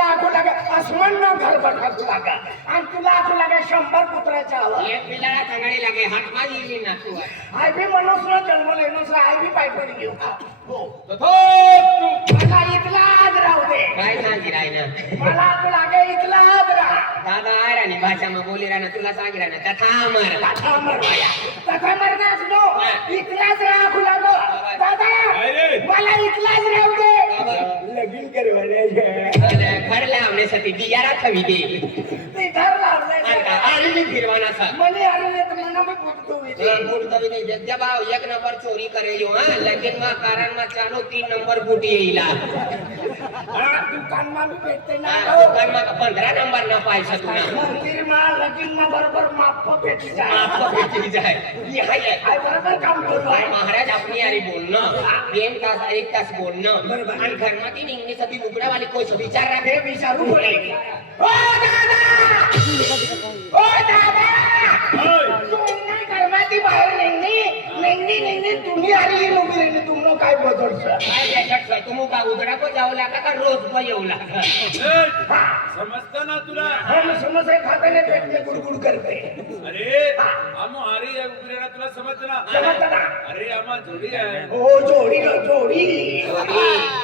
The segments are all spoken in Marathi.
तिला आखू लागे अस्मान ना घर बघायला लागा आणि तुला आखू लागे 100 पुत्राच्या हवा एक पिल्लाला सांगाडी लागे हातमा दिली ना तू आय बी मनुष्य जन्मले नुसरा आय बी पायपडी घेऊ हो तो मला इथलाच राहू दे काय सांगी राहिना मला आखू लागे इथलाच राहा दादा आरा नि भाषा में बोली राहिना तुला सांगी राहिना तथा मरनाच नो इथलाच राहा आखू लागो दादा मला इथलाच राहू दे लगीन करवाले घर लावण्यासाठी दिया राखावी दे ते घर लावले आणि मी फिरवाना सा मने अरे तर मना में फुटतो फुटतो नाही जब एक नंबर चोरी करेलो हां लेकिन मा कारण मा चालो 3 नंबर फुटी येईला दुकान में भी भेटते ना दुकान मा 15 नंबर ना पायसा तुना मंदिर में लगीन में बरोबर माप भेटी जाय माप भेटी जाय ये हाय आय बरोबर काम करू महाराज अपनी यारी बोलणं 2 तास 1 तास बोलणं आणि घरमाती निघण्यासाठी लुगडावाली कोण विचार राखे विचारू पडे ओ दादा ओ दादा तुम्ही घरमाती बाहेर निघणी तुम्ही आली मुगीने तुम्हाला काय बदलस काय त्याच्यात तुम्ही का उघडा को जाऊ लागा का रोज को येऊ लागा समजता ना तुला हम समोसे खाते ने पेट में गुड़गुड़ करते अरे हम हरी है उगरेला तुला समजता ना अरे आमा जोडी आहे ओ जोडी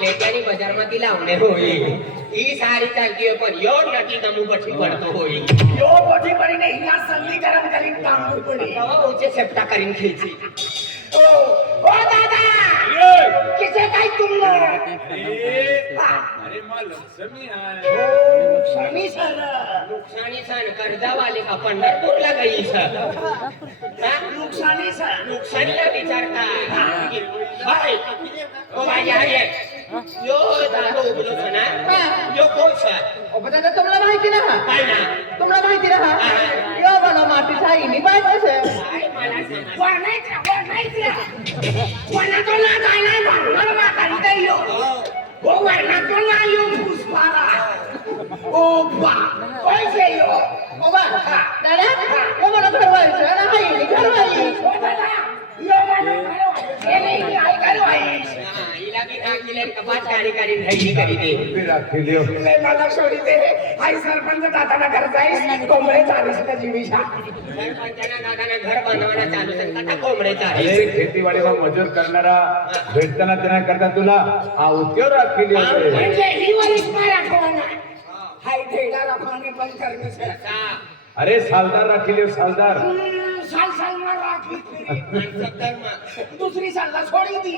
शेतकरी बाजार मध्ये लावणे होई ही सारी चालती पण यो नटी दमू बठी पडतो होई यो बठी पडी नाही हिला संधी गरम करीन काम पडी उचे सेप्टा करीन खिची ओ दादा किसे काय तुमला अरे मां लक्ष्मी आहे ओ स्वामी सर नुकसानी सन कर्जा वाले का पंढरपूरला गई सर नुकसानी सर नुकसानीला विचारता भाई ओ भाई आहे यो दादा उभलो सना यो कोण सर ओ बता तुमला माहिती ना काय ना तुमला माहिती ना यो मला माती साईनी बायको छे काय मला सांग वरना तो ना गाना भांगर मा करते यो वो वरना तो ना यो पुष्पारा ओ बा ओय यो ओ बा दादा यो मला घरवायचं ना हाई घरवाई ओ दादा यो मला घरवाई हे नाही आई घरवाई हिला बी टाकले कपाट कार्यकारी नाही करी दे राखिलियो ले मला सोडी दे आई सरपंच दादाना घर जाईस कोंबडे चालीस का जीविशा सरपंचाना दादाना घर बांधवाना चालू आहे कथा कोंबडे चालीस अरे खेतीवाडीला मजूर करणारा भेटताना त्यांना करता तुला हा उद्योग राखिलियो म्हणजे ही वरीच काय राखवाना हाय ठेडा राखवानी बंद करणे सर अरे सालदार राखिलियो सालदार साल मार राखली दुसरी सालला छोड़ी दी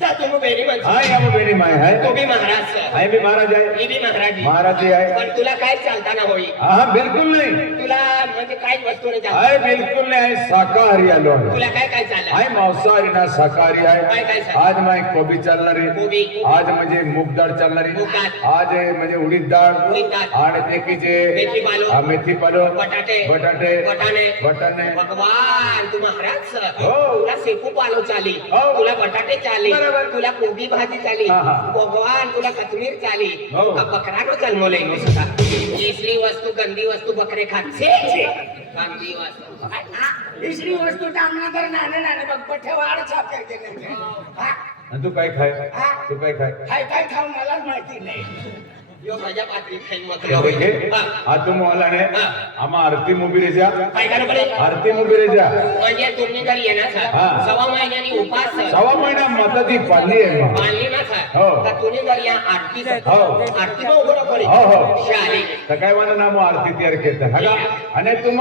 तर तुम बेरी म्हणजे हाय या बेरी माय हाय तो भी महाराज सर हाय मी महाराज आहे मी भी महाराज महाराज आहे पण तुला काय चालता ना होई हा बिलकुल नाही तुला म्हणजे काय वस्तू नाही चालत हाय बिलकुल नाही आहे शाकाहारी आलो आहे तुला काय काय चाललं हाय मांसाहारी ना शाकाहारी काय आहे काय चाललं? आज माय कोबी चालणार कोबी. आहे आज म्हणजे मूग डाळ चालणार मूग डाळ. आहे आज आहे म्हणजे उडीद डाळ उडीद डाळ. आणि तेकीचे मेथी पालो. हा मेथी पालो बटाटे बटाटे वटाणे वटाणे भगवान तू महाराज सर हो. तुला सेकू पालो चाली हो. तुला बटाटे चाली बरोबर. तुला कोबी भाजी चाली हा, हा. भगवान तुला कोथिंबीर चाली हो. का बकरा को जन्मले नो सका इसली वस्तू गंदी वस्तू बकरे खात छे गंदी वस्तू दुसरी वस्तू टामना तर नाने बघ पठ्ठे वाढ छाप करते नाही आणि तू काय खाय हा? तू काय खाय काय खाऊ मलाच माहिती नाही यो माझ्या पात्री खाईन मग देखे आ तुम वाला ने हा. आमा आरती मुबीरे जा काय करू पडे आरती मुबीरे जा म्हणजे तुम्ही घरी येणार सर हा. 6 महिन्यानी उपास सर सवा महिना माता ती पाळली आहे मग. मानली ना सर हो. तर तुम्ही घरी या आरती हो. आरती मग उघडं पडे हो, हो. शाली सकाळी वाला नाम आरती तयार केता हगा आणि तुम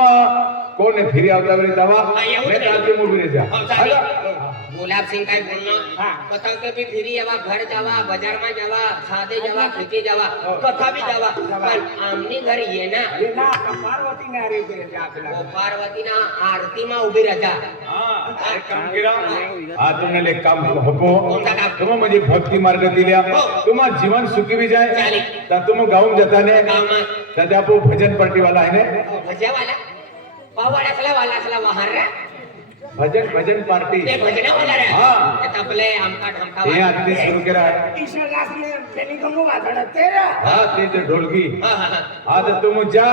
कोण आहे फिरी आवता बरी दवा हा, येऊ दे. ने आरती मुबीरे जा हो, चालेल. हगा गुलाब सिंह काय बोलणं बताओ के भी फिरी जावा घर जावा बाजार में जावा खादे जावा खेती जावा कथा भी जावा पण आमनी घर ये ना ना पार्वती ने अरे वो पार्वती ना आरती में उभी राजा हा एक काम केला हा तुम्हाला एक काम हपो कोणता काम? तुम म्हणजे भक्ती मार्ग दिल्या हो. तुम्हा जीवन सुखी भी जाय चालेल. तर तुम गाऊन जाताने गावमा. सध्या आपो भजन पार्टी वाला आहे ने भज्या वाला पावड वाला असला वाहन रे भजन पार्टी ते भजना वाला रे हा. ते तपले आमका ठमका हे वाला. आधी सुरू केला आहे ईश्वर ने त्यांनी गमू वाजणार तेरा हा ते जे ढोलकी हा, हा, हा. आज तुम जा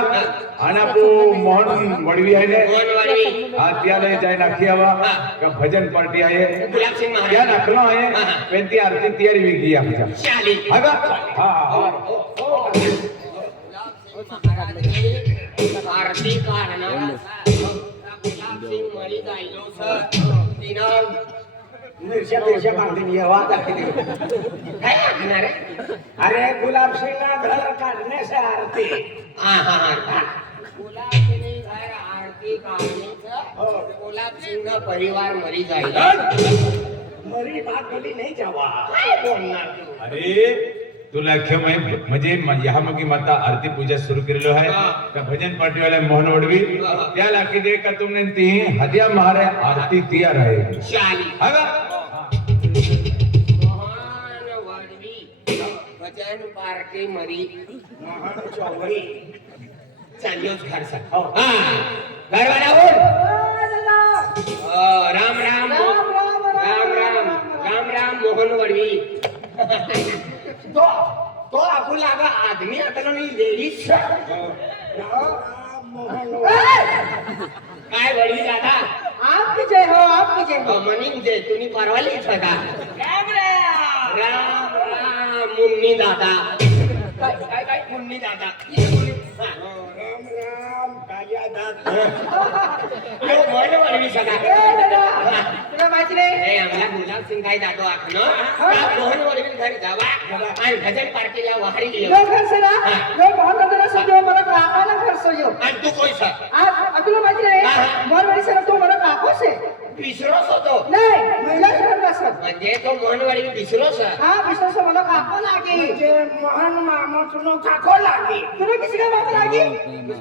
आणि आपो मोहन वडवी आहे ने मोहनवाडी हा त्याला जाय नाखी आवा हा. का भजन पार्टी आहे गुलाब सिंह त्या महाराज नाखलो आहे हा, हा. पण ती आरती तयारी वेगळी आमच्या शाली हा का? हा आरती काढणारा गुलाबसिंग मरी जायलो सर तिनं मिरच्या बांधून येवा दाखवली. काय लागणार आहे? अरे गुलाबसिंगला घर काढण्यास आरती. गुलाबसिंग घर आरती काढण्याचं गुलाबसिंग परिवार मरी जायला मरी भागली नाही जावा. काय बोलणार तू? अरे तुला क्षम आहे म्हणजे यहाँ मग माता आरती पूजा शुरू केलेलो है का भजन पार्टी वाले मोहन वडवी त्या लाकी दे का तुमने ती हदिया मारे आरती तैयार है शाली हगा मोहन वडवी भजन पार्टी मरी महान चौघडी. चालियोच घर सा घरवाला बोल राम राम राम राम राम राम मोहन वडवी तो आपको लगा आदमी आता नहीं लेडीज काय वडवी दादा आपकी जय हो, आपकी जय हो. मनिंग जे तुम्ही परवाली होता राम राम मुन्नी दादा काय काय मुन्नी दादा राम राम कालिया दात. मोहन वडवी सगा तुला माहिती नाही? हे आम्हाला गुलाब सिंग काय जातो आखनं मोहन वडवी घरी जावा आणि भजन पार्टीला वाहरी यो लिहिलं घर से ना, यो बहुत अंदर से जो मला काकाला घर से यो. आणि तू कोण सर आज तुला माहिती नाही? मोरवाडी से तो मला काको से. विसरोस होतो नाही, महिला शहर का सर. म्हणजे तो मोहन वडवी विसरोस हाँ, विश्वास से मला काको लागी. म्हणजे मोहन मामा तुनो काको लागी. तुला किसी का बाप लागी?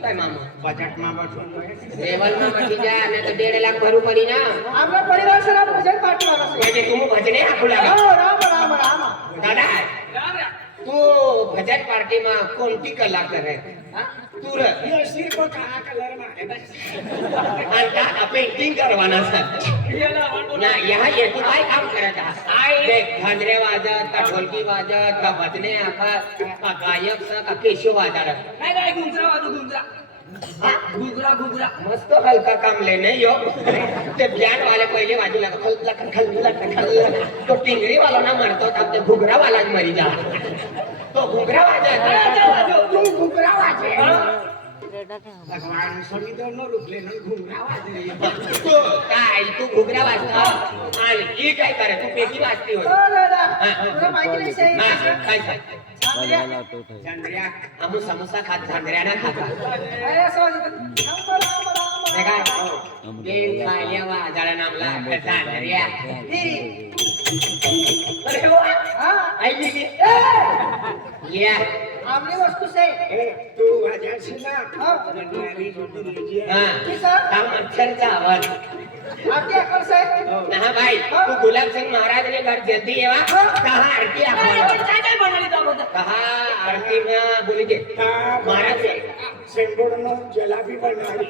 काय मामा बजट मामा तुनो देवल मामा की जा नाही तर 1.5 लाख भरू पडी ना आपला परिवार से ना भजन पार्टी वाला से. म्हणजे तुम्ही भजने आखू लागा हो, राम राम राम. दादा तू भजन पार्टी में कोणती कला करे तू र ये सिर्फ काळा कलर मागे बस. आता पेंटिंग करवाना सर ना यहाँ ये तू काय काम करत आहात देख घागरे वाजत का ढोलकी वाजत का भजने आखत का गायक स का केशव वाजत काय घुंगरा वाजू घुंगरा घुंगरा घुंगरा मस्त हलका काम लेने यो ते बँड वाले पहिले बाजूला खल तो टिंगरी वाला ना मरतो तर ते घुगरा वाला मरी जा तो घुगरा वाजत तू घुगरा वाजे. भगवान समीधर न रुकले न घुगरा वाजले. तू काय तू घुगरा वाजता आणि ही काय करे तू पेटी वाजती हो होय दादा, तुला माहिती नाही से. काय काय चंद्रिया आम्ही समोसा खात झांगऱ्याना खाता अरे असं वाजत. राम राम राम. ते काय गेम खायला वाजाळा नामला झांगऱ्या अरे वा हाँ. आई लिहिली ए, या आपली वस्तू से. ए तू वाजाशी ना. हाँ. नारी जोडी लिहिजी. हा हा मच्छरचा आवाज आपकी अकल से. ना भाई तू गुलाब सिंग महाराज ने घर जल्दी येवा कहा आरती आपण काय काय म्हणाली त्याबद्दल कहा आरती में बोली के महाराज सेंडोडनो जलाबी बनणारी.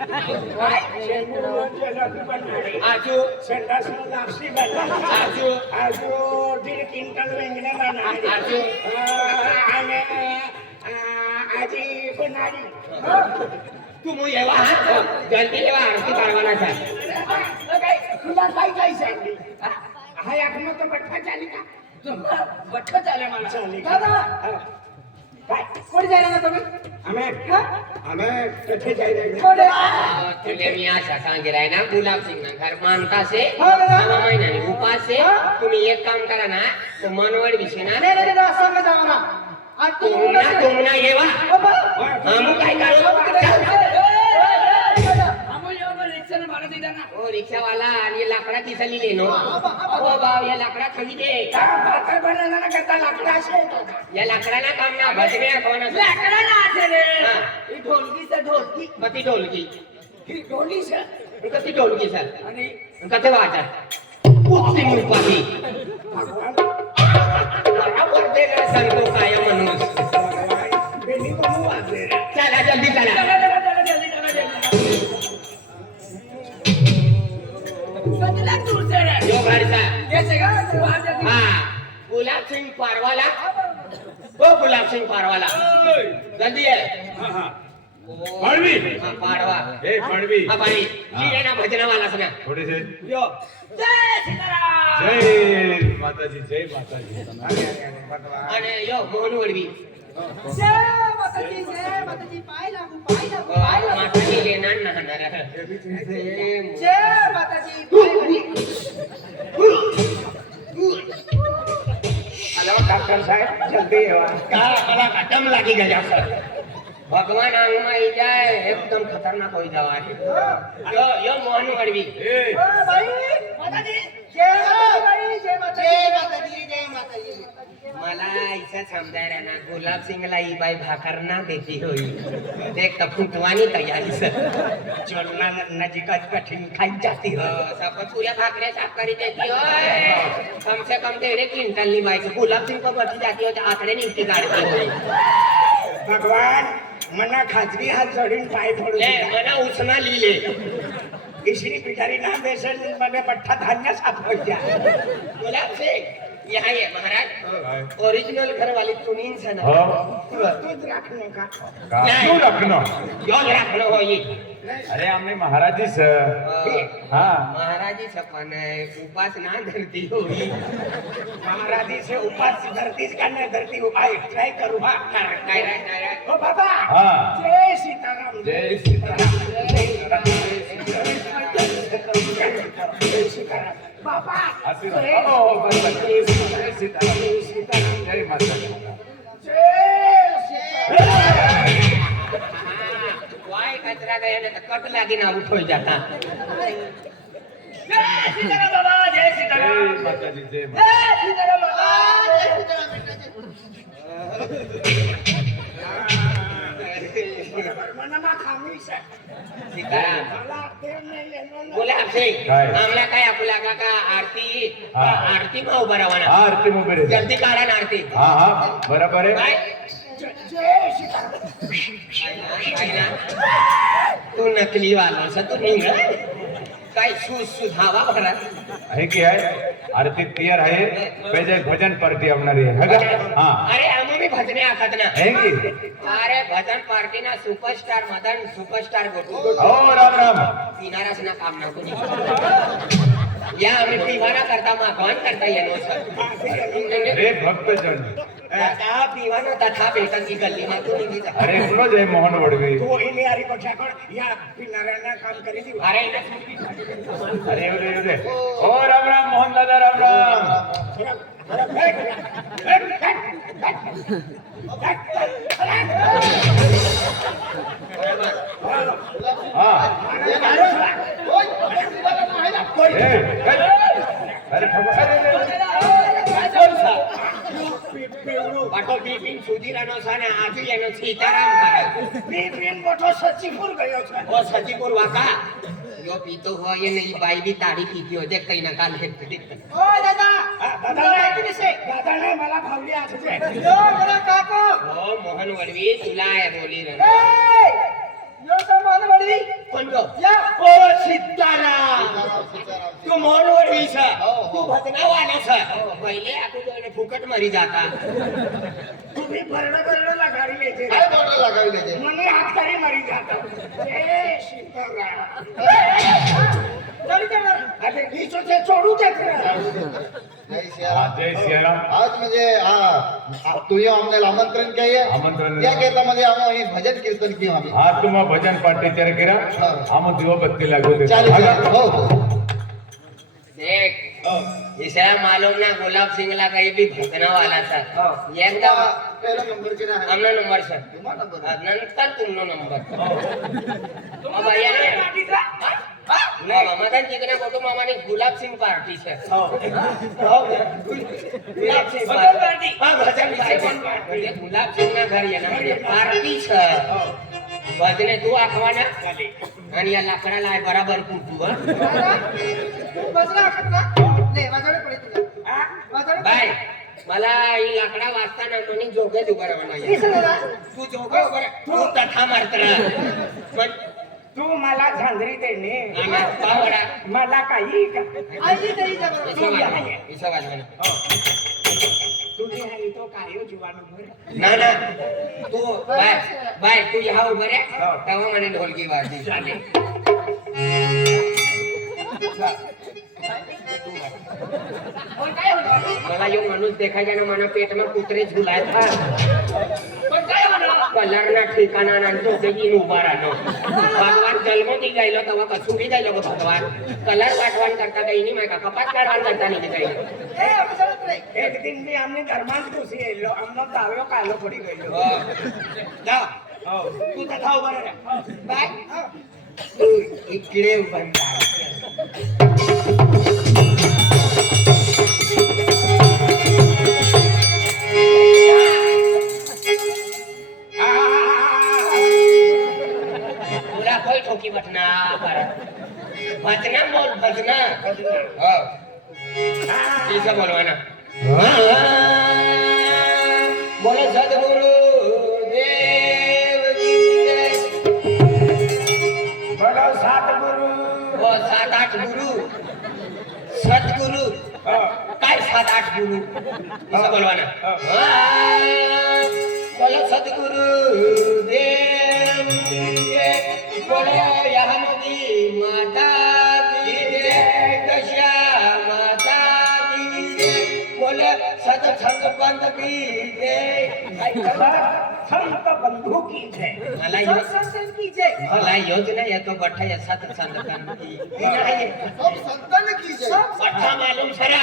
सेंडोडनो जलाबी बनणारी. आजू संडासनो लापसी बनणारी. आजू आजू 1.5 क्विंटल वेंगणे बनणारी. आजू आणि आजी बनणारी. तू मग येवा जल्दी येवा आरती करवाना सा तुला काय सांगली. हा याकडनं तर बट्टा चाली का. बट्ट चाले मला चाली का. दादा, काय कोणी जायला ना तुम्ही? आम्ही कथे जायला. कोण आहे? तुले मी असा सांगेलाय ना गुलाब सिंग ना घर मानता से हो दादा. 6 महिन्यानी उपास से तुम्ही एक काम करा ना तो मनवड विषय ना नाही नाही नाही, असं नका जाऊ ना. आज तू तुमना येवा बाबा. आम्ही काय करू अमोल एवढं रिक्षाने भाडं देता ना ओ रिक्षावाला आणि लाकडा किसाली लेनो ओ बाव या लाकडा खाली दे भाकर बनवताना करता लाकडा असे येतो. या लाकडाला काम ना भजने कोण लाकडा ना असे रे हा. ही ढोलकी से ढोलकी कती ढोलकी ही डोली सर. कती ढोलकी सर आणि कथे वाजत उक्ती उपाधी भगवान बरोबर दे रे संतो काय मनुस भगवान बेनी कोण वाजले. चला जल्दी चला कधीला दूर से रे यो घरचा येते का तू आज येते. हा गुलाब सिंग पारवाला ओ गुलाब सिंग पारवाला जल्दी आहे पाडवी हा पाडवा ए पाडवी हा पाणी ही आहे ना भजनावाला सगळ्या थोडेसे जय सीताराम जय माताजी जय माताजी भगवान आणि यो मोहन वडवी जय माता माताजी जय माताजी पाय लागू पाय लागू पाय लागू माताजी येणार नाहणार जय माताजी पाय लागू हेलो डॉक्टर साहब जल्दी आओ का मला काटम लागी गया सर भगवान आंगमा जाए एकदम खतरनाक हो जावा है यो मोहन वडवी ए ओ भाई माताजी जय माताजी जय माताजी जय माताजी मला इच्छा समजायला ना गुलाब सिंगला ही बाई भाकर ना देती होई देख त फुटवानी तयारी सर चलना नजीकच कठिन खाई जाती हो सब पूरा भाकरे साफ करी देती हो कम से कम 1.5 क्विंटल नी बाई गुलाब सिंग को बढ़ती जाती हो आंकड़े निकटी काढती होई भगवान मना खाजगी हात जोडीन पाय पडू ले मना उसना लीले इसरी पिटारी ना बेसन मध्ये पठ्ठा धान्य सापडल्या गुलाब सिंग यहाँ ये महाराज ओरिजिनल घर वाली तुनीन सन हो तूच राखणं का का तू रखनो यो राखणं हो ये अरे आम्ही महाराजी सर हा महाराजी सपन उपास ना धरती होई महाराजी से उपास धरतीच का नाही धरती उपाय ट्राय करू हा काय रे ओ बाबा हा जय सीताराम जय सीताराम जय सीताराम बाबा आशीर्वाद हो बस बस जय सीताराम जय सीताराम जय माता जय सीताराम वाय कचरा गया ने तो कट लागी ना उठो जाता जय सीताराम बाबा जय जय सीताराम माता जी जय माता जय सीताराम बाबा जय सीताराम मनमा खामीस सीताराम मला देव नाही येणार गुलाब सिंग काय? आमला काय आपला का आरती हा. आरती भाऊ बरावना हा आरती मोबरे जल्दी कारण आरती हा हा बरोबर काय आहे जय सीताराम काय ना तू नकली वाला सा तू निघ काय सुधावा भरा आहे की आहे आरती तयार आहे पहिले भजन पार्टी आवणारी आहे है का हा अरे आम्ही भी भजने आखत ना आहे की अरे भजन पार्टी ना सुपरस्टार मदन सुपरस्टार गोटू हो राम राम पिनारास ना काम ना कोणी या आम्ही पिवाना करता मागवान करता येनो सर अरे भक्त जन दादा पिवाना तथा बेतन की गल्ली में तू नहीं जा अरे सुनो जय मोहन वडवी तो इने आरी पक्षाकडे या पिनाऱ्यांना काम करी दी अरे अरे येऊ दे हो राम राम मोहन दादा राम राम हा ए, अरे पाटो बिपिन सुधीरानो साने आजू येनो सीताराम का बीपीन मोठो सचिपुर गयो છે ओ सजीपुर वाका यो पीतो हो ये नहीं बाई भी ताड़ी पीती हो देख कहीं ना काल है ओ दादा दादाने मला भावली आज यो मेरा काको ओ मोहन वडवी तुला है बोली रे ए यो तो मान बड़ी कोण को या ओ सीताराम तू मोहन वडवी छ तू भजना वाला छ पहिले आपू जोने फुकट मरी जाता तुम्ही बरड लगारी लेते काय बॉटल लगावी लेते मने हातकारी मरी जाता जय सीताराम चल चल अरे नीचो से छोड़ू दे जय हा, सियाराम जय सियाराम आज म्हणजे तुम्ही आम्हाला आमंत्रण केलं आमंत्रण त्या केतामध्ये आम्ही भजन कीर्तन केलं आम्ही हा तुम्हा भजन पार्टी तयार करा आम दिवबत्ती लागू दे चालेल हो हो देख इसे मालूम ना गुलाब सिंगला काही भी भजना वाला था एकदा पहिला नंबर केला आहे हमना नंबर सर तुम्हा नंबर नंतर तुमनो नंबर अब आया ना नहीं मदन जिगना फोटो मामाने गुलाब सिंह पार्टी से गुलाब सिंह पार्टी हां भजन पार्टी म्हणजे गुलाब सिंह ना घर येना म्हणजे पार्टी છે भजने तू आखवाना आणि या लाकडाला आहे बराबर कुटू हा तू बसला खतना ले वाजवणे पडे तुला वाजवणे बाय मला ही लाकडा वाचताना कोणी जोगे उभा राहणार तू जोगे उभा तू तथा मारतरा पण तू मला झांजरी देणे पावडा मला काही का आजी तरी जबर इसा वाजवाना तुझी आहे तो काय जीवाणू भर ना ना तू बाय बाय तू ह्या उभं रे तेव्हा म्हणे ढोलकी वाजली चालेल पण काय होणार मला यो माणूस देखायचा ना मना पेट में कुत्रे झुलाय था पण काय होणार कलर ना ठिकाणा ना तो बेगीन उभा राहणं भगवान जन्म दी गायलो तेव्हा कसुरी गायलो ग भगवान कलर काटवान करता काही नाही माहिती कपात काढवान करता नाही काही एक दिन मी आम्ही धर्मात घुसी येलो आम्हाला दाव्यो कालो पडी गेलो जा तू तथा उभा राहा बाय तू इकडे उभा पूरा कोई ठोकी बटना भजना बोल भजना ऐसा बोलवाना बोलो सदगुरु देव की जय बोलो सतगुरु वो 7-8 गुरु सदगुरु काय 7-8 गुरु ऐसा बोलवाना बोलो सदगुरु देव की जय बोलो यहामोगी माता की जय दशा माता की जय बोलो सतसंग पंथ की जय संत बंधू की जय मला योजना येतो गठ्ठा या सतसंग पंथ की सब संतन की जय गठ्ठा मालूम सरा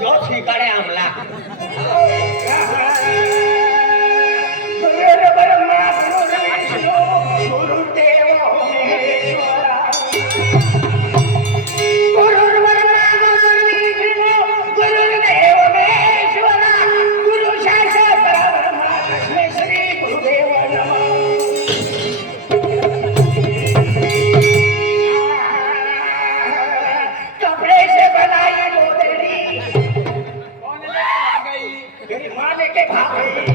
जो ठिकाणे आमला ब्रह्मा गुरुर्विष्णू गुरुर्देव महेश्वरा गुरुर्ब्रह्मा गुरुर्विष्णू गुरुर्देव महेश्वरा गुरु साक्षात परब्रह्मा तस्मै श्री गुरुदेव नमः कपड़े से बनाई मोदरी कौन ले आ गई तेरी माँ लेके भाग गई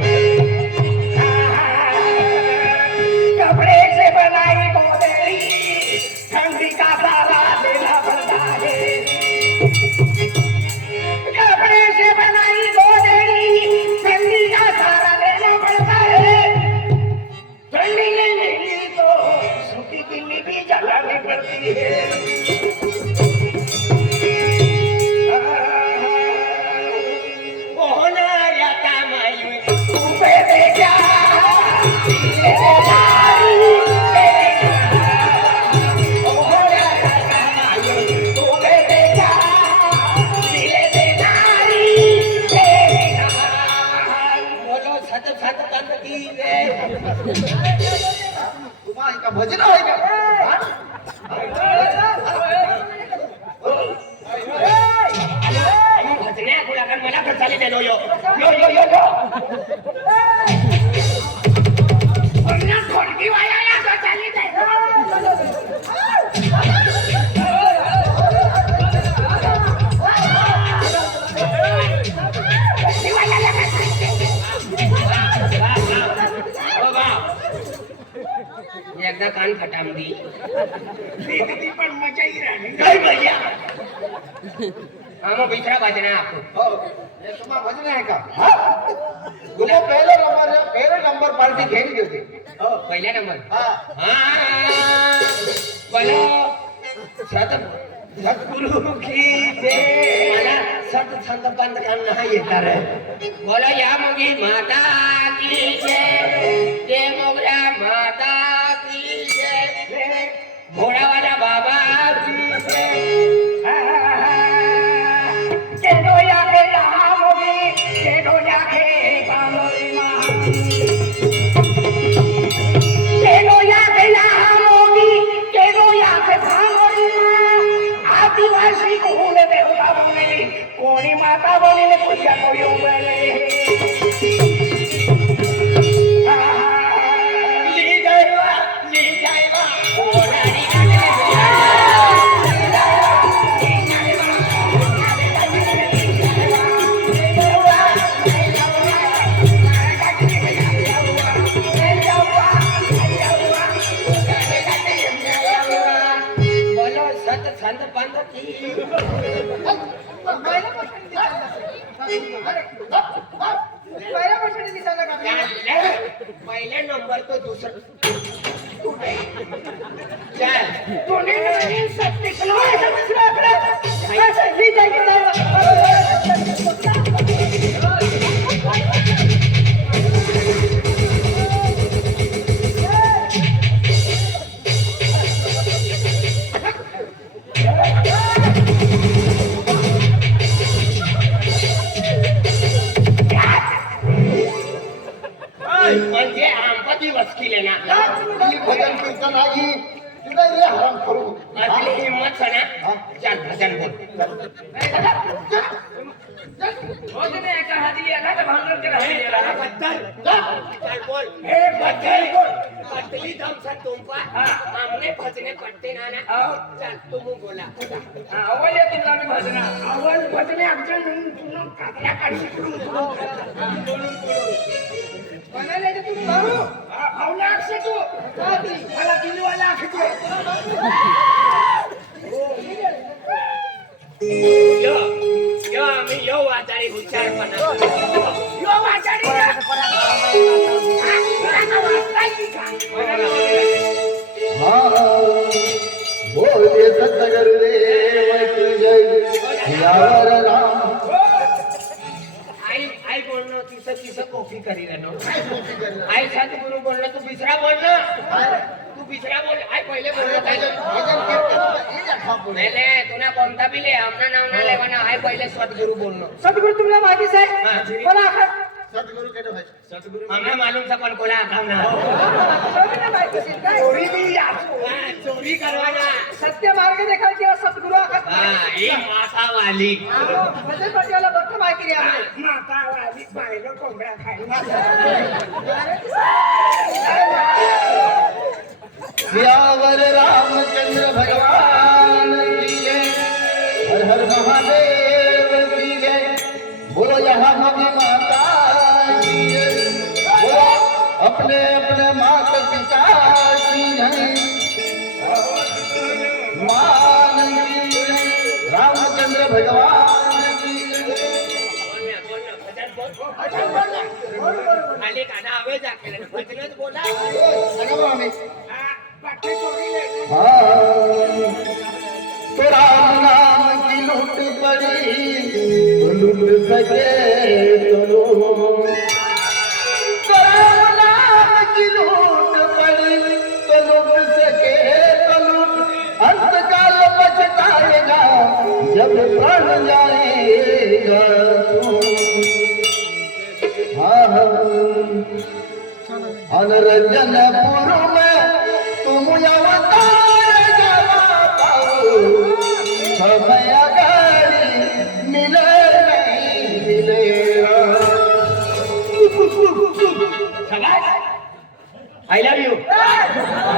कपड़े से बनाई मोदरी ठंडी का सारा देना पड़ता है कपड़े से बनाई मोदरी ठंडी का सारा देना पड़ता है ठंडी नहीं मिली तो सूखी गिल्ली भी जलानी पड़ती है होणाऱ्या कामाई ऊपर देखा तेरे नारी तेरे ऊपर देखा तेरे नारी तेरे बोलो सतसंग पंथ की जय तुम्हा इनका भजन होय का भजन्या गुलाकार मला खर्चाली देलो यो वरना खोलकी वाया का चाली एकदा कान खटामदी देखती पण मजा ही राहिली काय भैया आम बिछड़ा भजना आपको हो ये तुम्हा भजन आहे का तुला पहिले नंबर पार्टी घेऊन घेते पहिला नंबर हा बोलो सतगुरु की जय मला सतसंग पंथ करना है ये कर बोलो या मोगी माता की जय जय मोगरा माता की जय घोड़ा वाला बाबा की जय के डोया के रामोगी के डोया के बामोरी माँ के डोया के रामोगी के डोया के बामोरी माँ आदिवासी कोण देवता बोलेली कोणी माता बोलेली पूजा कोणी उभेले ली जायवा घोडारी बोलो सतसंग पंथ की पहले नंबर तो दूसरा चल कोणी नाही सत्य किलो समजलं आपलं असं ली जायचं मस्किले ना ही भजन कीर्तन आई तुला ये हराम करू आपली हिम्मत सणा चाल भजन बोल भोजने एका हाती एखादा भांडण केला हे बद्दल चाल बोल हे बद्दल बोल पटली दमसा तुमपा आमने भजने पटते ना ना चाल तुम बोला अवल येतो तुला मी भजना अवल भजने आमच्या तुला काकड्या काढून म्हणाले ते तुम्ही भाऊ भावना अक्षय तू मला किलवाला अक्षय यो आम्ही यो आजारी हुशारपणा यो वाचाडी बोले सतगुरुदेव की जय यावर राम आई बोलणं तिचं तिचं कॉफी करी राहणं आई सतगुरु बोलणं तू बिसरा बोलणं तू बिसरा बोल आई पहिले बोलणं काय भजन कीर्तन ये देखा बोले मेले तुला कोणता बिले आमना नावना लेवाना आई पहिले सतगुरु बोलणं सद्गुरू तुम्हाला माहितीच आहे मला आखा सद्गुरु केलं भाई आमना मालूम सा पण कोणा काम ना सगळ्यांना माहिती असेल काय चोरी बी असो चोरी करवाना सत्य मार्ग देखायची तेव्हा सद्गुरू आखा ही मासावाली भजन पाठीवाला बघतो माहिती रे आम्ही माता वाली बायला कोंबड्या खायला सियावर रामचंद्र भगवान की जय हर हर महादेव की जय बोलो यहाँ मोदी माता की जय बोलो अपने अपने माता पिता की जय मान की जय रामचंद्र भगवान की जय खाली काना हवे जाके भजनच बोला सांगा बा आम्ही पाठी चोरी ले तो राम नाम की लूट पड़ी तो लूट सके तो राम नाम की लूट पड़ी तो लूट सके तो लूट अंतकाल पछताएगा जब प्राण जाएगा अनरजनपुर में तुम अवतार जवा पाओ समय अगर मिले नहीं मिलेगा आई लव यू